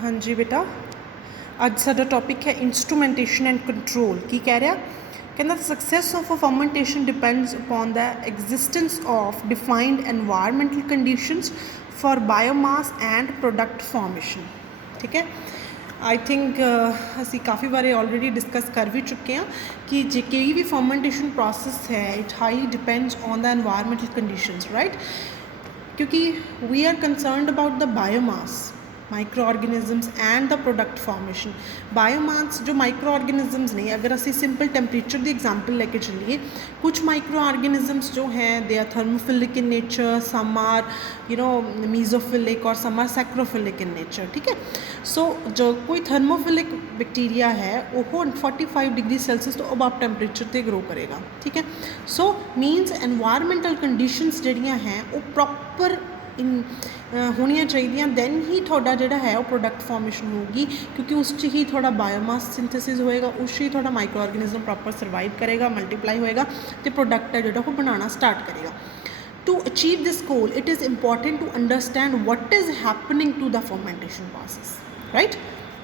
हाँ जी बेटा, ਅੱਜ ਸਾਡਾ ਟੌਪਿਕ ਹੈ ਇੰਸਟਰੂਮੈਂਟੇਸ਼ਨ ਐਂਡ ਕੰਟਰੋਲ। ਕੀ ਕਹਿ ਰਿਹਾ? ਕਹਿੰਦਾ the success of a fermentation depends upon the existence of defined environmental conditions for biomass and product formation। ਠੀਕ ਹੈ, आई थिंक ਅਸੀਂ ਕਾਫੀ ਵਾਰੇ ਆਲਰੇਡੀ ਡਿਸਕਸ ਕਰ ਵੀ ਚੁੱਕੇ ਹਾਂ ਕਿ ਜੇ ਕੋਈ ਵੀ ਫਰਮੈਂਟੇਸ਼ਨ ਪ੍ਰੋਸੈਸ ਹੈ it highly depends on the environmental conditions, right? क्योंकि we are concerned about the biomass, micro organisms and the product formation. Biomass जो माइक्रो ऑर्गेनिजम्स ने, अगर असी सिंपल टैंपरेचर की एग्जाम्पल लेके चलिए, कुछ माइक्रो ऑर्गेनिजम्स जो हैं they are thermophilic in nature, some are mesophilic और सम आर सैक्रोफिलिक इन नेचर। ठीक है, सो जो कोई थर्मोफिलिक बैक्टीरिया है वो 45 डिग्री सैल्सियस तो अबव टैंपरेचर पर ग्रो करेगा। ठीक है, सो मीनस एनवायरमेंटल कंडीशंस जड़ियाँ हैं वो प्रॉपर इन होनिया चाहिए, दैन ही थोड़ा जोड़ा है वो प्रोडक्ट फॉर्मेशन होगी, क्योंकि उस ही थोड़ा बायोमास सिंथेसिस होएगा, उस ही थोड़ा माइक्रो ऑर्गेनिज्म प्रॉपर सर्वाइव करेगा, मल्टीप्लाई होएगा तो प्रोडक्ट है जो वो बनाना स्टार्ट करेगा। To achieve this goal it is important to understand what is happening to the fermentation process, right?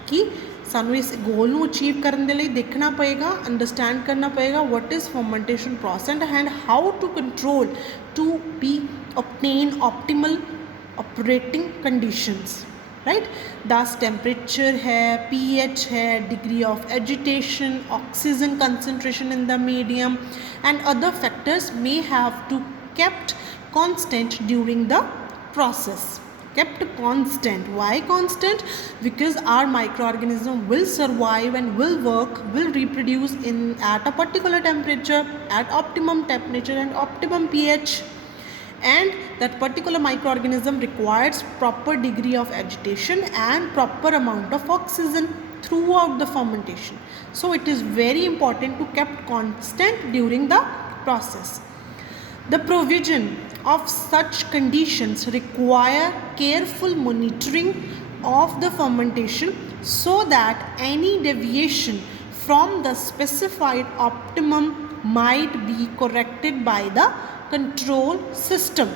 कि सानू इस गोल को अचीव करने के लिए देखना पएगा, अंडरस्टैंड करना पएगा what is fermentation process and how to control to be obtain optimal operating conditions, right? दस टेम्परेचर है, pH है, degree of agitation, oxygen concentration in the medium and other factors may have to kept constant during the process. Kept constant. Why constant? Because our microorganism will survive and will work, will reproduce at a particular temperature, at optimum temperature and optimum pH, and that particular microorganism requires proper degree of agitation and proper amount of oxygen throughout the fermentation. So it is very important to keep constant during the process. The provision of such conditions require careful monitoring of the fermentation so that any deviation from the specified optimum might be corrected by the control system.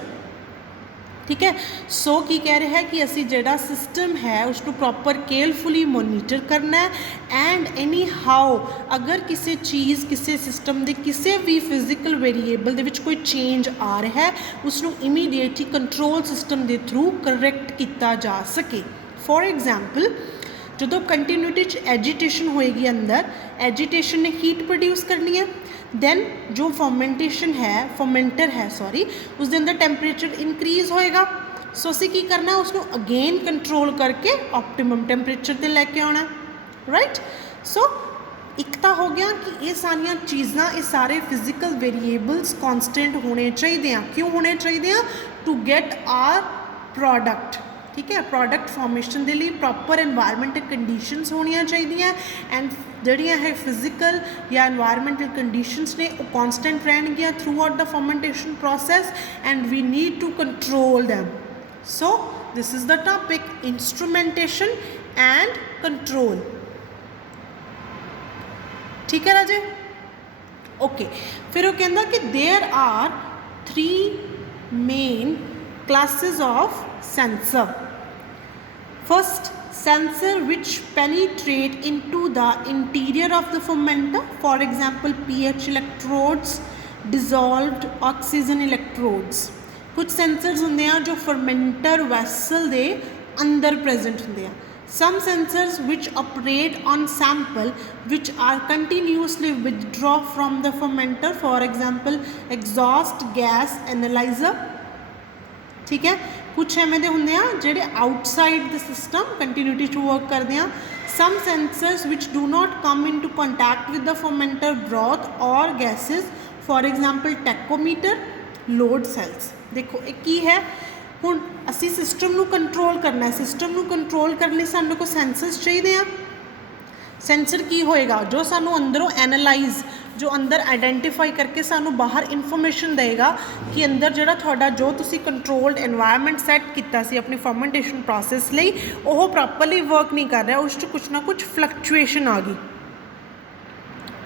ठीक है, सो की कह रहा है कि असी जेड़ा system है उसको प्रॉपर केयरफुली मोनीटर करना है एंड एनी हाउ अगर किसी चीज़ किसी सिस्टम के किसी भी फिजिकल वेरीएबल दे विच कोई चेंज आ रहा है उसनों इमीडिएटली कंट्रोल सिस्टम के थ्रू करैक्ट किया जा सके। फॉर एग्जाम्पल जो कंटिन्यूटी एजिटेशन होएगी, अंदर एजिटेशन ने हीट प्रोड्यूस करनी है, दैन जो फर्मेंटेशन है फर्मेंटर है सॉरी उसके अंदर टैंपरेचर इंक्रीज़ होएगा। सो असी की करना है उसको अगेन कंट्रोल करके ऑप्टिमम टैंपरेचर पर लैके आना, राइट? सो एक तो हो गया कि ये सारिया चीज़ां ये सारे फिजिकल वेरीएबल्स कॉन्सटेंट होने चाहिए। क्यों होने चाहिए? To get our product. ठीक है, प्रोडक्ट फॉर्मेशन के लिए प्रॉपर एनवायरमेंटल कंडीशंस होनिया चाहिए एंड जड़ियाँ है फिजिकल या एनवायरमेंटल कंडीशंस ने वो कॉन्सटेंट रहनगियाँ throughout the fermentation process and we need to control them. So this is the topic instrumentation and control. ठीक है राजे? ओके, फिर वो कहता कि there are 3 main classes of sensor. First, sensor which penetrate into the interior of the fermenter, for example pH electrodes, dissolved oxygen electrodes. कुछ sensors होंगे हैं जो fermenter vessel दे अंदर present होंगे हैं। Some sensors which operate on sample which are continuously withdraw from the fermenter, for example exhaust gas analyzer। ठीक है, कुछ एवें दे होंगे हैं जेडे outside the system continuity to work करते हैं। Some sensors which do not come in to contact with the fermenter broth और gases, for example tachometer, load cells. देखो एक की है हुण असी सिस्टम नू कंट्रोल करना है, सिस्टम नू कंट्रोल करने लिए सानू को सेंसर्स चाहिए। सेंसर की होएगा जो सानू अंदरों एनालाइज जो अंदर आइडेंटिफाई करके सानू बाहर इन्फॉर्मेशन देगा कि अंदर जो थोड़ा जो तुसी कंट्रोल्ड एनवायरनमेंट सैट किया सी अपनी फर्मेंटेशन प्रोसेस लई वो प्रॉपरली वर्क नहीं कर रहा, उस कुछ ना कुछ फ्लक्चुएशन आ गई।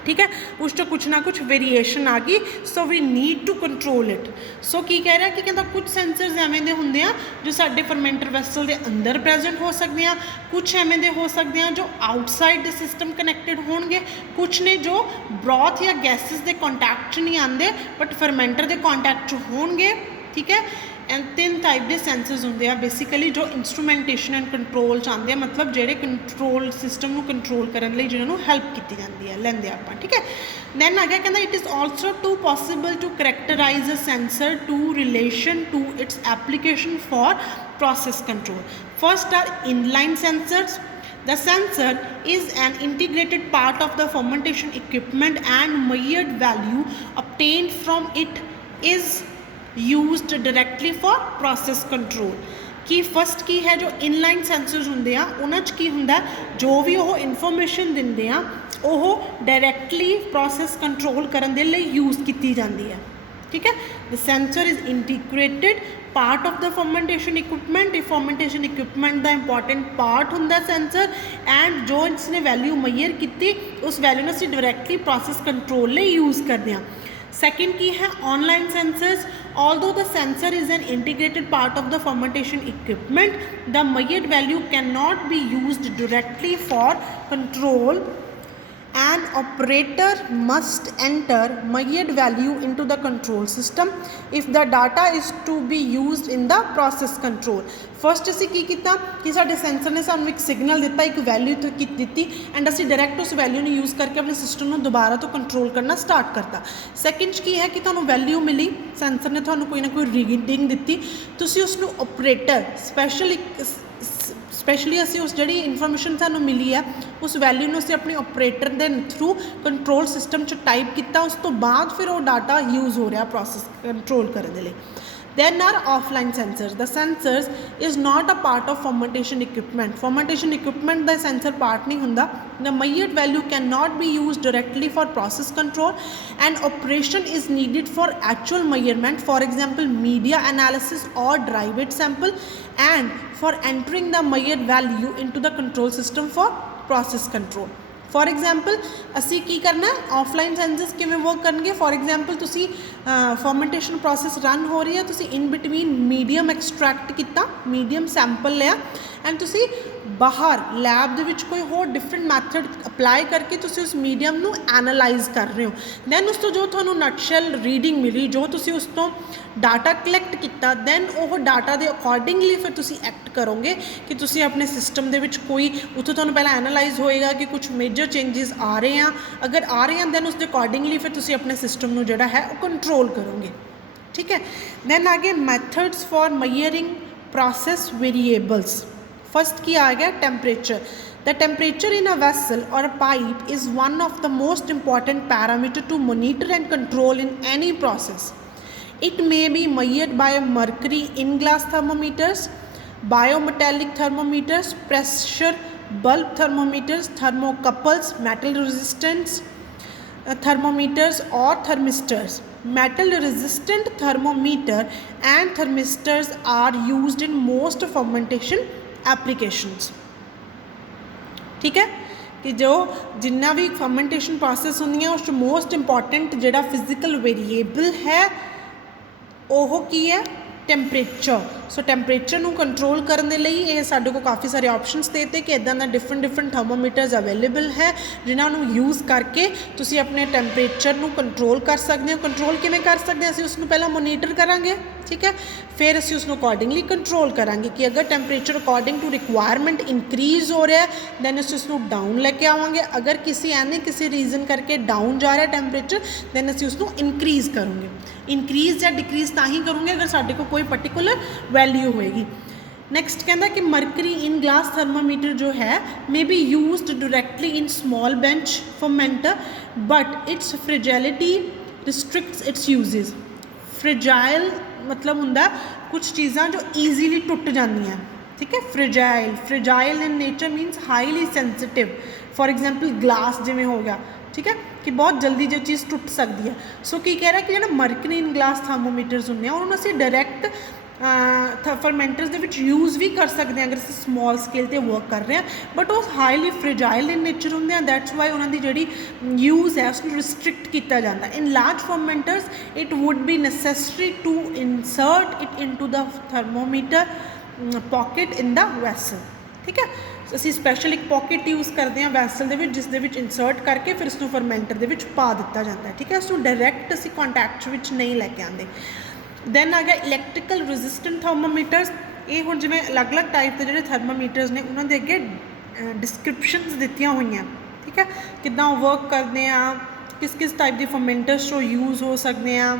ठीक है, उस कुछ ना कुछ वेरीएशन आ गई, so we need to control it. So की कह रहा कि कहता कुछ सेंसरस एवें दे होंदे आ जो साडे फरमेंटर वैसल के अंदर प्रेजेंट हो सकते हैं, कुछ एवें दे हो सकते हैं जो आउटसाइड द सिस्टम कनैक्टेड होणगे, कुछ ने जो ब्रॉथ या गैसिस के कॉन्टैक्ट नहीं आते बट फरमेंटर के कॉन्टैक्ट होणगे। ठीक है, एंड 3 टाइप के सेंसरस होंगे आ बेसिकली जो इंस्ट्रूमेंटेशन एंड कंट्रोल चाहते हैं, मतलब जेडे कंट्रोल सिस्टम को कंट्रोल करने लिए जिन्होंने हेल्प की जाती है लेंदे आप। ठीक है, दैन आ गया कहना it is also to possible to characterize a sensor to relation to its application for process control. First are inline sensors. The sensor is an integrated part of the fermentation equipment and measured value obtained from it is used directly for process control। कि first की है जो inline sensors होंगे आ उन्हां च की हुंदा जो भी वो इन्फॉर्मेशन दिंदे आ वो डायरैक्टली प्रोसेस कंट्रोल करने दे लई यूज़ की जाती है। ठीक है, the sensor is integrated part of the fermentation equipment. ये फर्मेंटेशन इक्विपमेंट का इंपॉर्टेंट पार्ट होंदा सेंसर, एंड जो इसने वैल्यू मैयर की उस वैल्यू ने असीं डायरैक्टली प्रोसेस कंट्रोल लई यूज़ करते हैं। सेकेंड की है online sensors. Although the sensor is an integrated part of the fermentation equipment, the measured value can not be used directly for control. An operator must enter measured value into the control system if the data is to be used in the process control। First असी की किया कि साडे sensor ने सानू एक signal दिता, एक वैल्यू दी एंड असी डायरैक्ट उस वैल्यू ने यूज़ करके अपने सिस्टम को दोबारा तो कंट्रोल करना स्टार्ट करता। सैकेंड की है कि तुहानू वैल्यू मिली, सेंसर ने तुहानू कोई ना कोई रीडिंग दी, तुसी उसनू ऑपरेटर स्पैशली असी उस जी इन्फॉर्मेशन सानू मिली है उस वैल्यू में असी अपने ऑपरेटर के थ्रू कंट्रोल सिस्टम च टाइप किया, उस तो बाद फिर वो डाटा यूज़ हो रहा प्रोसेस कंट्रोल करने लिए। Then are offline sensors. The sensors is not a part of fermentation equipment. Fermentation equipment the sensor part नहीं होंदा। The measured value cannot be used directly for process control and operation is needed for actual measurement, for example media analysis or dry weight sample, and for entering the measured value into the control system for process control। For example असी की करना है offline sensors किमें work करनगे। For example तुसी fermentation process run हो रही है, तुसी इन बिटवीन मीडियम एक्सट्रैक्ट किया, मीडियम सैंपल लिया एंड तुसी बाहर लैब दे विच कोई होर डिफरेंट मैथड अप्लाई करके तुसी उस मीडियम नू एनालाइज कर रहे हो। दैन उस तो जो तुहानू नटशेल रीडिंग मिली, जो तुसी उस तो डाटा कलैक्ट किया, दैन वो डाटा के अकॉर्डिंगली फिर तुसी एक्ट करोगे कि तुसी अपने सिस्टम दे विच कोई उत्थों तुहानू पहला एनालाइज होएगा कि कुछ मेजर चेंजिस आ रहे हैं, अगर आ रहे हैं दैन उसके अकॉर्डिंगली फिर तुसी अपने सिस्टम नू जिहड़ा है वो कंट्रोल करोगे। ठीक है, दैन आगे methods for measuring process variables. First की आ गया temperature. The temperature in a vessel और a pipe is one of the most important parameter to monitor and control in any process. It may be measured by mercury in glass thermometers, biometallic thermometers, pressure bulb thermometers, thermocouples, metal resistance thermometers or thermistors। Metal resistant thermometer and thermistors are used in most fermentation applications। ठीक है, कि जो जिन्ना भी fermentation process होंगे उस most important जोड़ा physical variable है वो की है टेम्परेचर। सो टेम्परेचर नू कंट्रोल करने लिए ये साडे को काफ़ी सारे ऑप्शनस देते कि इदां दा डिफरेंट थर्मोमीटर्स अवेलेबल है जिन्होंने यूज़ करके तुसी अपने टेम्परेचर नू कंट्रोल कर सकते हो। कंट्रोल किवें कर सकते हैं, असीं उसनू पहला मोनीटर करांगे, ठीक है, फिर असीं उसनू अकॉर्डिंगली कंट्रोल करांगे कि अगर temperature according to requirement increase हो रहा है दैन असीं उसनू डाउन लेके आवांगे, अगर किसी रीजन करके डाउन जा रहा है टेम्परेचर दैन असीं उसनू इनक्रीज़ करोगे। इनक्रीज़ या डिक्रीज़ तां ही करोगे अगर साडे को कोई पर्टिकुलर वैल्यू होएगी। नेक्स्ट कहता कि मरकरी इन ग्लास थर्मामीटर जो है may be used directly in small bench fermenter but its fragility restricts its uses. Fragile मतलब हुंदा कुछ चीज़ां जो ईजीली टुट जांदियां, ठीक है। Fragile in nature मीनस highly sensitive. For example glass जिमें हो गया, ठीक है, कि बहुत जल्दी जो चीज़ टुट सकती है। सो की कह रहा है कि जो मरकरी इन ग्लास थर्मोमीटर्स होंगे उन्होंने असीं डायरैक्ट फरमेंटर्स ਦੇ ਵਿੱਚ यूज़ भी कर सकते हैं अगर ਅਸੀਂ ਸਮੋਲ ਸਕੇਲ ਤੇ वर्क कर रहे हैं बट ਉਹ हाईली फ्रिजाइल इन नेचर ਹੁੰਦੇ हैं दैट्स वाई ਉਹਨਾਂ ਦੀ ਜਿਹੜੀ यूज़ है उसਨੂੰ रिस्ट्रिक्ट किया जाता है in large fermenters it would be necessary to insert it into the thermometer pocket in the vessel ठीक है ਅਸੀਂ ਸਪੈਸ਼ਲ ਇੱਕ ਪੋਕਟ ਯੂਜ਼ ਕਰਦੇ ਹਾਂ ਵੈਸਲ ਦੇ ਵਿੱਚ ਜਿਸ ਦੇ ਵਿੱਚ ਇਨਸਰਟ ਕਰਕੇ ਫਿਰ ਇਸਨੂੰ ਫਰਮੈਂਟਰ ਦੇ ਵਿੱਚ ਪਾ ਦਿੱਤਾ ਜਾਂਦਾ ਹੈ ਠੀਕ ਹੈ ਇਸਨੂੰ ਡਾਇਰੈਕਟ ਅਸੀਂ ਕੰਟੈਕਟ ਵਿੱਚ ਨਹੀਂ ਲੈ ਕੇ ਆਉਂਦੇ ਦੈਨ ਆ ਗਿਆ ਇਲੈਕਟ੍ਰੀਕਲ ਰੈਜ਼ਿਸਟੈਂਟ ਥਰਮੋਮੀਟਰਸ ਇਹ ਹੁਣ ਜਿਵੇਂ ਅਲੱਗ-ਅਲੱਗ ਟਾਈਪ ਦੇ ਜਿਹੜੇ ਥਰਮੋਮੀਟਰਸ ਨੇ ਉਹਨਾਂ ਦੇ ਅੱਗੇ ਡਿਸਕ੍ਰਿਪਸ਼ਨਸ ਦਿੱਤੀਆਂ ਹੋਈਆਂ ਠੀਕ ਹੈ ਕਿੱਦਾਂ ਉਹ ਵਰਕ ਕਰਦੇ ਆ ਕਿਸ ਟਾਈਪ ਦੀ ਫਰਮੈਂਟਰਸ ਤੋਂ ਯੂਜ਼ ਹੋ ਸਕਦੇ ਆ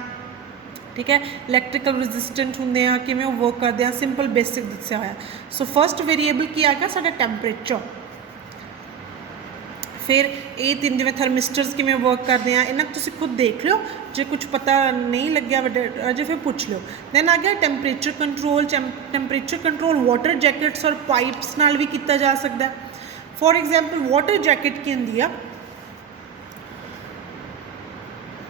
ठीक है इलैक्ट्रिकल रजिस्टेंट होंगे किमें वर्क करते हैं सिंपल बेसिक दस्या होया सो फस्ट वेरीएबल की आ गया साडा टैंपरेचर फिर ये तीन जिवें थर्मिस्टर्स किमें वर्क करते हैं इन्हां तुसीं खुद देख लो जो कुछ पता नहीं लग्या अजे फिर पूछ लो दैन आ गया टैंपरेचर कंट्रोल वाटर जैकेट्स और पाइप्स नाल भी किया जा सकता है फॉर एग्जाम्पल वाटर जैकेट की होंदी आ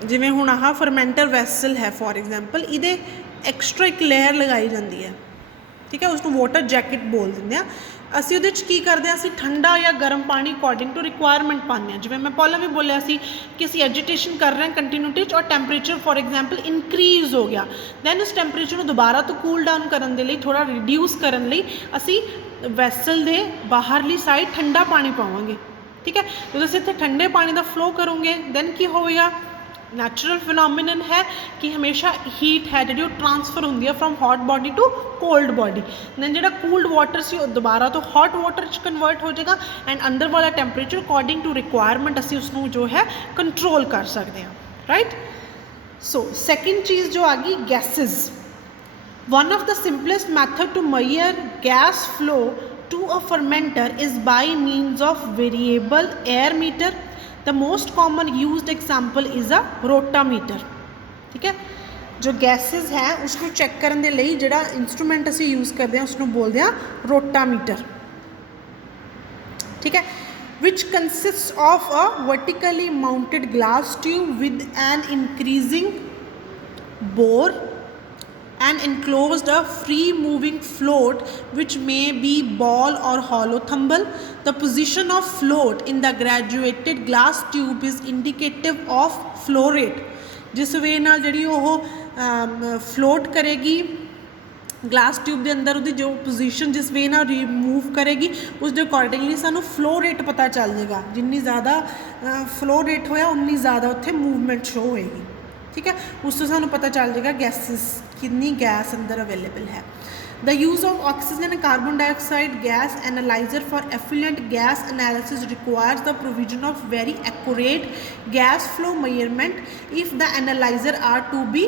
जिमें हुण आह फरमेंटर वैसल है फॉर एग्जाम्पल ये एक्सट्रा एक लेयर लगाई जाती है ठीक है उसको वाटर जैकेट बोल देंगे असी उहदे च की करते हैं असी ठंडा या गर्म पानी अकॉर्डिंग टू रिक्वायरमेंट पाने जिवें मैं पहले भी बोलिया सी कि असी एजिटेशन कर रहे हैं कंटिन्यूटी और टैंपरेचर फॉर एग्जाम्पल इनक्रीज हो गया दैन उस टैंपरेचर को दोबारा तो कूल डाउन करने के लिए थोड़ा रिड्यूस करने लई असी वैसल के बाहरली साइड ठंडा पानी पावांगे ठीक है जो असीं इत्थे ठंडे पानी का फ्लो करोगे दैन की होएगा नैचुरल फिनोमिनन है कि हमेशा हीट है जी ट्रांसफर होंगी है from hot body to cold body then जो कूल्ड वाटर से दोबारा तो हॉट वाटर कन्वर्ट हो जाएगा एंड अंदर वाला टैंपरेचर अकॉर्डिंग टू रिक्वायरमेंट असी उसनों जो है कंट्रोल कर सकते हैं राइट सो सैकेंड चीज़ जो आ गई gases one of the simplest method to measure gas flow to a fermenter is by means of variable air meter The most common used example is a rotameter ठीक है जो gases है उसको check करने के लिए जोड़ा इंस्ट्रूमेंट असी यूज़ करते हैं उसको बोलते हैं रोटामीटर ठीक है which consists of a vertically mounted glass tube with an increasing bore and enclosed a free moving float which may be ball or hollow thimble. The position of float in the graduated glass tube is indicative of flow rate. जिस वे नाल जिहड़ी ओह float करेगी glass tube के अंदर उसकी जो position जिस वे ना रिमूव करेगी उसके अकॉर्डिंगली सानू फ्लो रेट पता चल जाएगा जिन्नी ज़्यादा फ्लो रेट होया उन्नी ज़्यादा उत्थे मूवमेंट शो होएगी ठीक है उससे सानू पता चल जाएगा गैसेस कितनी गैस अंदर अवेलेबल है the use of oxygen and carbon dioxide gas analyser for effluent gas analysis requires the provision of very accurate gas flow measurement if the analyser are to be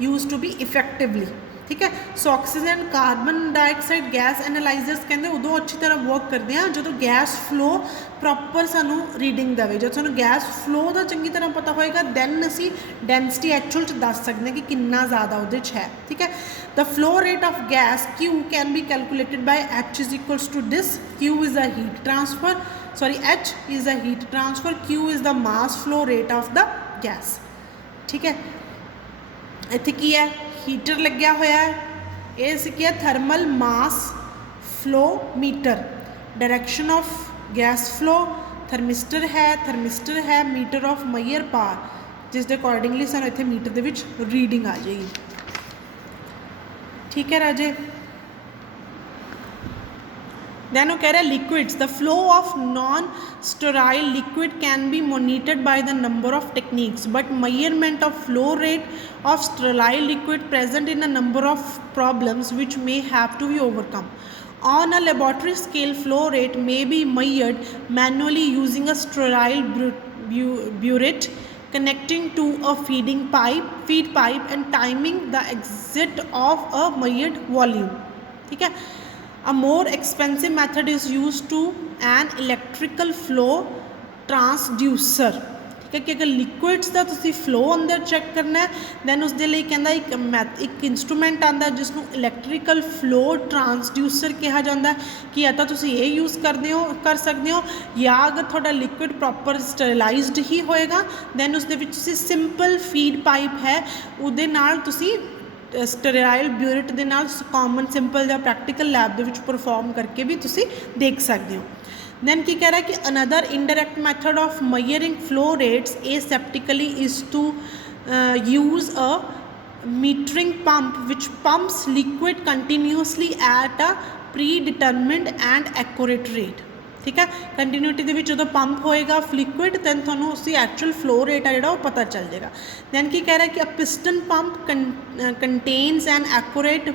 use to be effectively ठीक है so oxygen carbon dioxide gas analysers कहते उदों अच्छी तरह work करते हैं जो gas flow proper सानू रीडिंग देवे जो सानू गैस फ्लो का चंगी तरह पता होएगा दैन असी डेंसिटी एक्चुअल च दस सकते हैं कि कितना ज़्यादा उहदे च है ठीक है the flow rate of gas q can be calculated by h is equals to this q is the heat transfer sorry h is the heat transfer q is the mass flow rate of the gas ठीक है इत्थे की है heater लग्या होया है ये क्या thermal mass flow meter direction of gas flow thermistor है मीटर ऑफ मेजर पावर जिस दे अकॉर्डिंगली सानू इत्थे मीटर दे विच रीडिंग आ जाएगी ठीक है राजे Then वो कह रहा है liquids the flow of non-sterile liquid can be monitored by the number of techniques but measurement of flow rate of sterile liquid present in a number of problems which may have to be overcome. On a laboratory scale flow rate may be measured manually using a sterile burette connecting to a feed pipe and timing the exit of a measured volume ठीक है A more expensive method is used to an electrical flow transducer ठीक है कि अगर liquids का तुसी flow अंदर check करना है दैन उसके लिए कहता एक इंस्ट्रूमेंट आता जिसनों इलैक्ट्रिकल फ्लो ट्रांसड्यूसर कहा जाता है कि या तो तुसी ये यूज़ कर सकते हो या अगर थोड़ा लिक्विड प्रॉपर स्टरलाइज्ड ही होएगा दैन उसके सिंपल फीड पाइप है उहदे नाल तुसी ਸਟੇਰਾਈਲ ਬਿਊਰਿਟ ਦੇ ਨਾਲ ਕਾਮਨ ਸਿੰਪਲ ਜਾਂ ਪ੍ਰੈਕਟੀਕਲ ਲੈਬ ਦੇ ਵਿੱਚ ਪਰਫੋਰਮ ਕਰਕੇ ਵੀ ਤੁਸੀਂ ਦੇਖ ਸਕਦੇ ਹੋ। then ਕੀ ਕਹਿ ਰਿਹਾ ਕਿ another indirect method of measuring flow rates aseptically is to use a metering pump which pumps liquid continuously at a predetermined and accurate rate। ठीक है, कंटिन्यूटी ਦੇ ਵਿੱਚ ਜਦੋਂ ਪੰਪ ਹੋਏਗਾ ਲਿਕੁਇਡ ਦੈਨ ਤੁਹਾਨੂੰ ਉਸਦੀ ਐਕਚੁਅਲ ਫਲੋ ਰੇਟ ਆ ਜਿਹੜਾ ਉਹ ਪਤਾ ਚੱਲ ਜਾਏਗਾ। ਦੈਨ ਕੀ ਕਹਿ ਰਿਹਾ ਕਿ a piston pump contains an accurate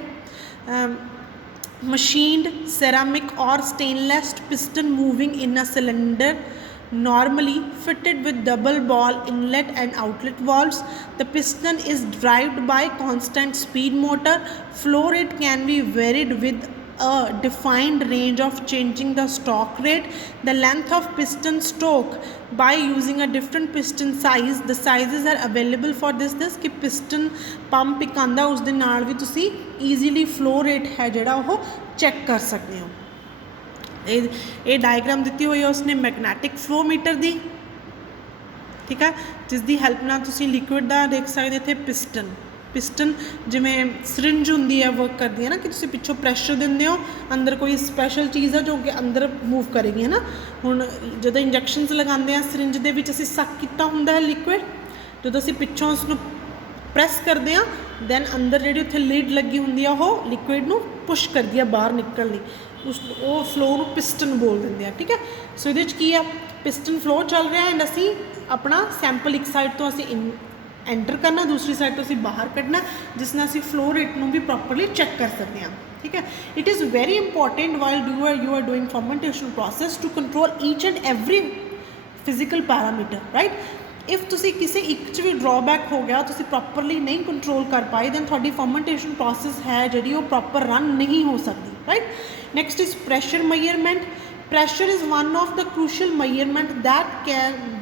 machined ceramic or stainless piston moving in a cylinder normally fitted with double ball inlet and outlet valves. The piston is driven by constant speed motor. Flow rate can be varied with a defined range of changing the stroke rate, the length of piston stroke by using a different piston size. The sizes are available for this कि piston pump एक आंदा उस दे नाल भी तुसी easily flow rate है जेड़ा वो चेक कर सकते हो। ये डायग्राम दी हुई है उसने मैग्नेटिक फ्लो मीटर दी, ठीक है, जिसकी हेल्प नाल तुसी लिक्विड दा देख सकते थे पिस्टन जिमें सरिंज होंगी है वर्क करती है ना कि तुसी पिछों प्रैशर देंदे हो अंदर कोई स्पैशल चीज़ है जो कि अंदर मूव करेगी है ना। हुण जदों इंजैक्शनस लगाते हैं सरिंज दे विच असीं सक कीता हुंदा है लिक्विड, जदों असीं पिछों उसनूं प्रैस करते हैं दैन अंदर जिहड़ी उत्थे लीड लगी हुंदी है वो लिक्विड नूं पुश करदी है बाहर निकलने, उस वो फ्लो नूं पिस्टन बोल दिंदे हैं। ठीक है, सो इहदे विच की है पिस्टन फ्लो चल रहा है एंड असीं अपना सैंपल एक साइड तो असीं एंटर करना, दूसरी साइड तो असीं बाहर कढ़ना, जिस नाल असीं फ्लो रेट नूं भी प्रॉपरली चेक कर सकते हैं। ठीक है, it is very important while you are doing fermentation process to control each and every physical parameter, right. If तुसी किसी एक च भी ड्रॉबैक हो गया, तुसी प्रॉपरली नहीं कंट्रोल कर पाए, दैन थोड़ी फर्मेंटेशन प्रोसेस है जी वो प्रॉपर रन नहीं हो सकती, right. Next is pressure measurement. Pressure is one of the crucial measurement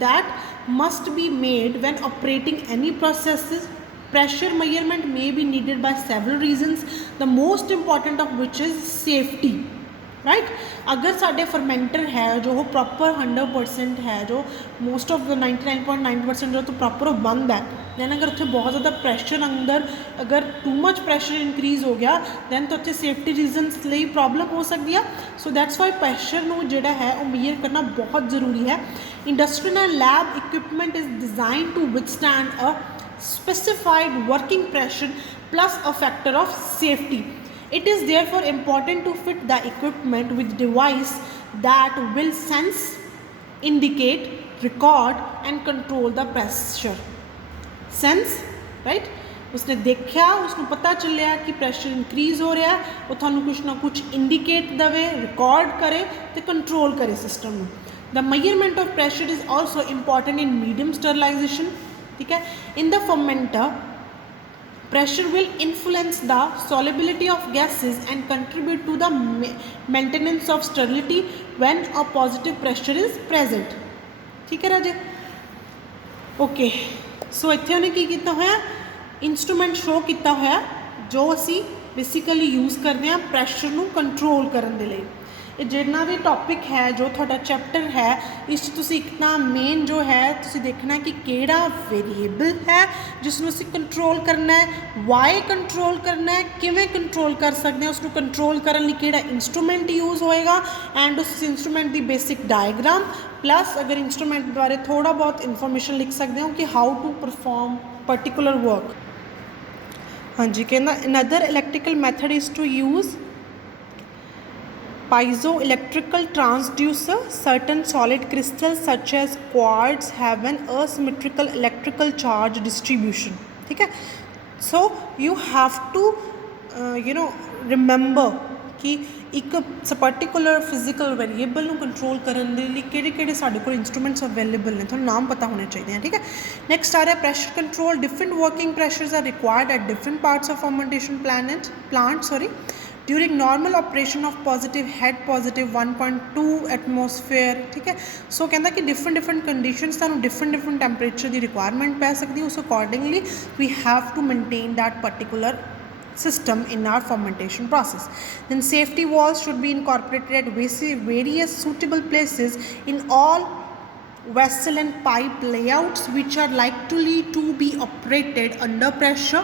that must be made when operating any processes. Pressure measurement may be needed by several reasons, the most important of which is safety, right. अगर साढ़े fermenter है जो वो proper 100% है, जो most of 99.9% जो तो proper वो बंद है, दैन अगर उत्थे बहुत ज़्यादा प्रैशर अंदर अगर टू मच प्रैशर इंक्रीज़ हो गया दैन तो उत्थे सेफ्टी रीजनस लिए प्रॉब्लम हो सकती है। सो दैट्स वाई प्रैशर नूं जिहड़ा है वो मेजर करना बहुत ज़रूरी है। Industrial and lab equipment is design to withstand a specified working pressure plus a factor of safety. It is therefore important to fit the equipment with device that will sense, indicate, record and control the pressure. Sense, right? उसने देखा, उसको पता चलिया कि pressure increase हो रहा है, वो थानू कुछ ना कुछ इंडिकेट दवे, रिकॉर्ड करे तो कंट्रोल करे सिस्टम में। The measurement of pressure is also important in medium sterilisation. ठीक है, in the fermenter pressure will influence the solubility of gases and contribute to the maintenance of sterility when a positive pressure is present। ठीक है Raje, okay. सो इत्थे उन्हें की कीता होया instrument show किया होया जो असी बेसिकली यूज़ करते हैं प्रैशर नूं कंट्रोल करने दे लई। जितना भी टॉपिक है जो थोड़ा चैप्टर है इस तुसी इतना मेन जो है तुसी देखना है कि केड़ा वेरीएबल है जिसनूं असीं कंट्रोल करना है, वाई कंट्रोल करना है, किवें कंट्रोल कर सकते हैं, उसनूं कंट्रोल करने लई केड़ा इंस्ट्रूमेंट यूज़ होएगा एंड उस इंस्ट्रूमेंट की बेसिक डायग्राम प्लस अगर इंस्ट्रूमेंट बारे थोड़ा बहुत इन्फॉर्मेशन लिख सकते हो कि how to perform particular work. हाँ जी, कहना another electrical method is to use piezoelectrical transducer. Certain solid crystals such as quartz have an asymmetrical electrical charge distribution. ठीक है, so you have to remember कि एक पर्टिकुलर फिजिकल वेरीएबल ਨੂੰ control करने के लिए ਕਿਹੜੇ ਸਾਡੇ ਕੋਲ इंस्ट्रूमेंट्स अवेलेबल ने, ਤੁਹਾਨੂੰ नाम पता होने चाहिए हैं। ठीक है, नेक्स्ट आ रहा है pressure control. Different working pressures are required at different parts of fermentation plant during normal operation of positive head positive 1.2 atmosphere। ठीक है, सो कहता कि डिफरेंट कंडीशनस सानू डिफरेंट टैंपरेचर की रिक्वायरमेंट पै सकती है, उस accordingly we have to maintain that particular system in our fermentation process. Then safety walls should be incorporated at various suitable places in all vessel and pipe layouts which are likely to be operated under pressure।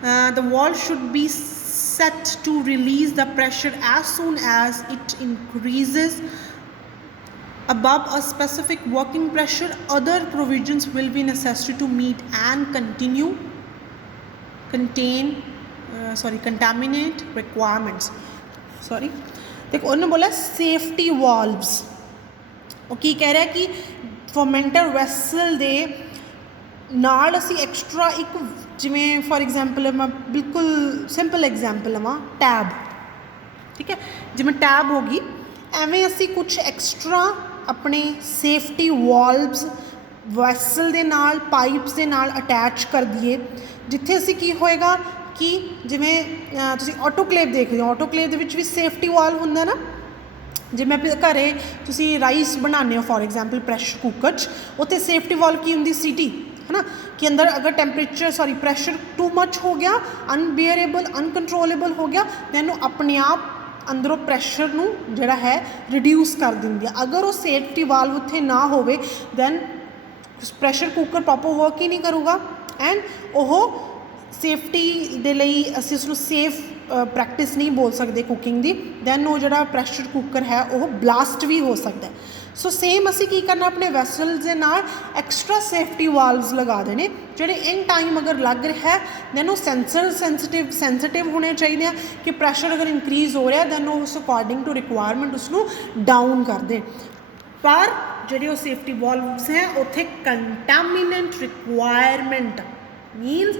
The valve should be set to release the pressure as soon as it increases above a specific working pressure. Other provisions will be necessary to meet and contaminate requirements. देखो उन्होंने बोला safety valves. ਉਹ ਕੀ ਕਹਿ ਰਿਹਾ ਕਿ ਫਰਮੈਂਟਰ vessel ਦੇ ਨਾਲ ਅਸੀਂ ਐਕਸਟਰਾ ਇੱਕ ਜਿਵੇਂ ਫੋਰ ਐਗਜ਼ਾਮਪਲ ਮੈਂ ਬਿਲਕੁਲ ਸਿੰਪਲ ਐਗਜ਼ਾਮਪਲ ਲਵਾਂ ਟੈਬ, ਠੀਕ ਹੈ, ਜਿਵੇਂ ਟੈਬ ਹੋ ਗਈ, ਐਵੇਂ ਅਸੀਂ ਕੁਛ ਐਕਸਟਰਾ ਆਪਣੇ ਸੇਫਟੀ ਵਾਲਵਸ ਵੈਸਲ ਦੇ ਨਾਲ ਪਾਈਪਸ ਦੇ ਨਾਲ ਅਟੈਚ ਕਰ ਦਈਏ, ਜਿੱਥੇ ਅਸੀਂ ਕੀ ਹੋਏਗਾ ਕਿ ਜਿਵੇਂ ਤੁਸੀਂ ਆਟੋਕਲੇਵ ਦੇਖ ਰਹੇ ਹੋ, ਆਟੋਕਲੇਵ ਦੇ ਵਿੱਚ ਵੀ ਸੇਫਟੀ ਵਾਲਵ ਹੁੰਦਾ ਨਾ, ਜਿਵੇਂ ਘਰੇ ਤੁਸੀਂ ਰਾਈਸ ਬਣਾਉਂਦੇ ਹੋ ਫੋਰ ਐਗਜ਼ਾਮਪਲ ਪ੍ਰੈਸ਼ਰ ਕੁੱਕਰ 'ਚ, ਉੱਥੇ ਸੇਫਟੀ ਵਾਲਵ ਕੀ ਹੁੰਦੀ ਸੀਟੀ, है ना, कि अंदर अगर टेम्परेचर प्रेशर टू मच हो गया, अनबेयरेबल अनकंट्रोलेबल हो गया, दैन अपने आप अंदरों प्रैशर नू जिहड़ा है रिड्यूस कर दिंदी है। अगर वो सेफ्टी वाल्व उत्थे ना होवे then pressure cooker proper work ही नहीं करूँगा एंड वो सेफ्टी दे लई असीं उसनूं सेफ प्रैक्टिस नहीं बोल सकते कुकिंग दी, दैन वो जिहड़ा प्रैशर कुकर है वो ब्लास्ट भी हो सकता है। सो सेम असी की करना अपने वैसल्स के नाल एक्सट्रा सेफ्टी वाल्व्स लगा देने, जोड़े इन टाइम अगर लग रहा है दैन वो सेंसिटिव होने चाहिए कि प्रैशर अगर इंक्रीज़ हो रहा दैन उस अकॉर्डिंग टू रिक्वायरमेंट उसनूं डाउन कर दें। पर जो सेफ्टी वाल्व्स हैं उत्थे contaminant requirement मीनस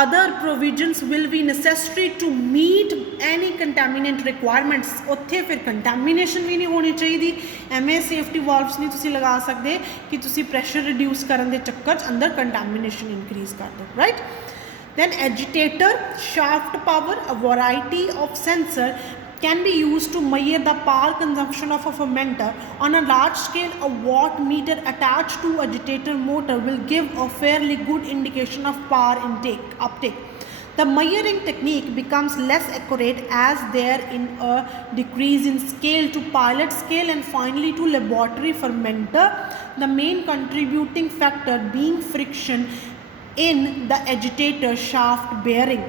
other provisions will be necessary to meet any contaminant requirements। उत्थे फिर contamination भी नहीं होनी चाहिए, एवं safety valves नहीं तुसी लगा सकते कि तुसी pressure reduce करने के चक्कर च अंदर contamination increase कर दो, right। Then agitator, shaft power, a variety of sensor can be used to measure the power consumption of a fermenter. On a large scale, a watt meter attached to agitator motor will give a fairly good indication of power uptake. The measuring technique becomes less accurate as there is a decrease in scale to pilot scale and finally to laboratory fermenter, the main contributing factor being friction in the agitator shaft bearing।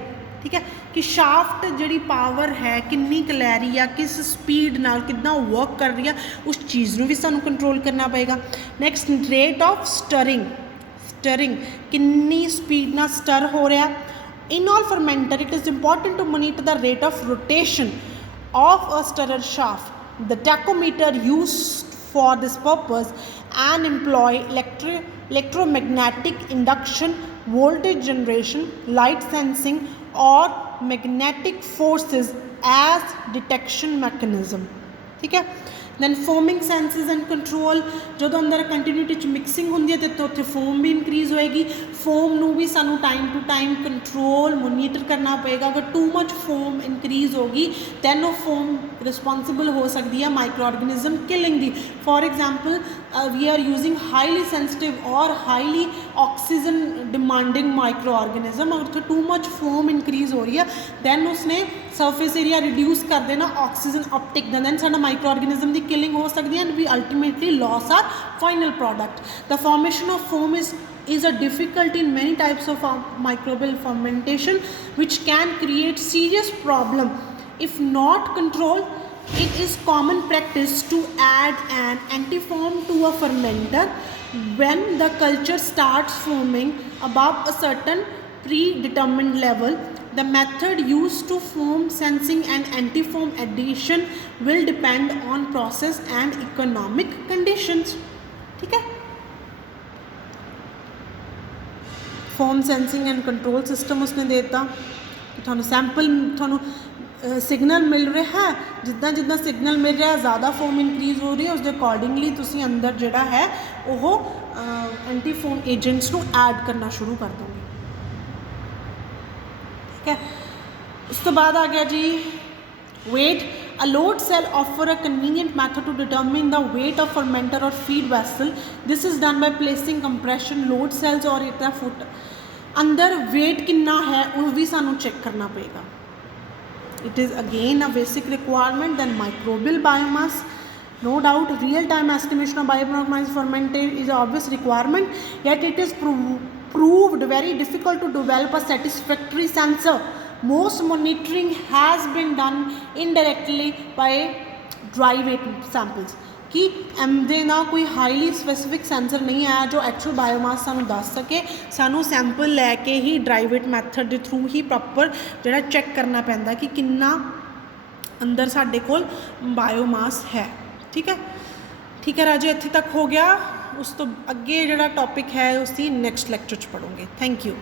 ठीक है, कि shaft जी power है किन्नी लै रही है, किस speed नाल कितना वर्क कर रही है, उस चीज़ को भी सानू कंट्रोल करना पएगा। नैक्सट रेट ऑफ स्टरिंग किन्नी स्पीड ना स्टर हो रहा। In all fermenter it is important to monitor the rate of rotation of a stirrer shaft. The tachometer used for this purpose and employ electromagnetic induction, voltage generation, light sensing or magnetic forces as detection mechanism। ठीक है, then foaming senses and control, जो अंदर continuity mixing होंगी है तो उत्थे foam भी increase होएगी, फोम नू भी सानू time to time control monitor करना पएगा। अगर टू मच फोम इंक्रीज़ होगी दैन वो फोम रिस्पॉन्सिबल हो सकती है माइक्रो ऑर्गेनिज्म किलिंग दी। For example we are using highly sensitive और highly oxygen demanding micro organism, अगर उत्थे टू मच फोम इंक्रीज़ हो रही है दैन उसने सरफेस एरिया रिड्यूस कर देना, ऑक्सीजन अपटेक दैन साडा माइक्रो ऑर्गेनिज्म की killing हो सकती है and we ultimately lost our final product। The formation of foam is a difficulty in many types of microbial fermentation which can create serious problem if not controlled। It is common practice to add an antifoam to a fermenter when the culture starts foaming above a certain predetermined level। The method used to foam sensing and antifoam addition will depend on process and economic conditions। ठीक है, foam sensing and control system उसने देता कि थानू sample थानू signal मिल रहा है, जिदा जिदा सिग्नल मिल रहा है ज़्यादा फोम इंक्रीज़ हो रही है, उसके अकॉर्डिंगली तुसी अंदर जिहड़ा है वो एंटीफोम एजेंट्स नू ऐड करना शुरू कर दोगे। ठीक है, उस तो बाद आ गया जी wait. A load cell offer a convenient method to determine the weight of fermenter or feed vessel। This is done by placing compression load cells or इतना फुट अंदर वेट कितना है वो भी सानू चेक करना पड़ेगा। It is again a basic requirement। Then microbial biomass, no doubt real time estimation of biomass fermented is an obvious requirement, yet it is proved very difficult to develop a satisfactory sensor. Most monitoring has been done indirectly by dry weight samples. कि ਇਹਦੇ ਨਾਲ ਕੋਈ highly specific sensor ਨਹੀਂ ਆਇਆ ਜੋ actual biomass ਸਾਨੂੰ ਦੱਸ ਸਕੇ। ਸਾਨੂੰ ਸੈਂਪਲ ਲੈ ਕੇ ਹੀ ਡਰਾਈ ਵੇਟ ਮੈਥਡ ਦੇ ਥਰੂ ਹੀ ਪ੍ਰੋਪਰ ਜਿਹੜਾ ਚੈੱਕ ਕਰਨਾ ਪੈਂਦਾ ਕਿ ਕਿੰਨਾ ਅੰਦਰ ਸਾਡੇ ਕੋਲ ਬਾਇਓਮਾਸ ਹੈ। ਠੀਕ ਹੈ ਰਾਜੇ, ਇੱਥੇ ਤੱਕ ਹੋ ਗਿਆ। ਉਸ ਤੋਂ ਅੱਗੇ ਜਿਹੜਾ ਟੌਪਿਕ ਹੈ ਉਸਦੀ ਨੈਕਸਟ ਲੈਕਚਰ 'ਚ ਪੜ੍ਹੋਗੇ। Thank you.